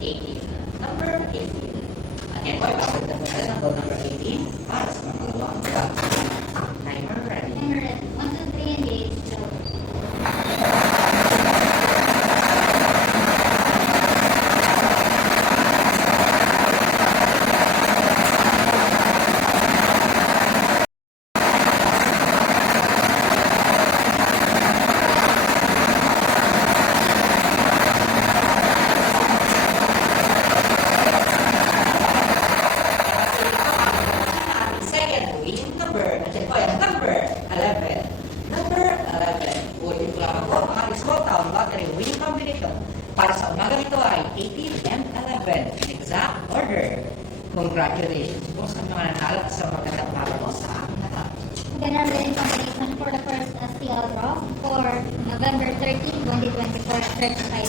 18. Number 18. At yan po ay papagdag mo tayo ng number 18 para sa pangalawang vlog. Timer ready. Timer ready. 1, 2, 3, engage. Go. Second winning number. At yan po ay number 11. Number 11. Ulitin ko lang po ang ating small town lottery winning combination para sa umaga nito ay 18 and 11. Exact order. Congratulations po sa mga nanalo sa magandang para po sa aking natal. Ganun din combination for the first STL draw for November 13, 2024 at 35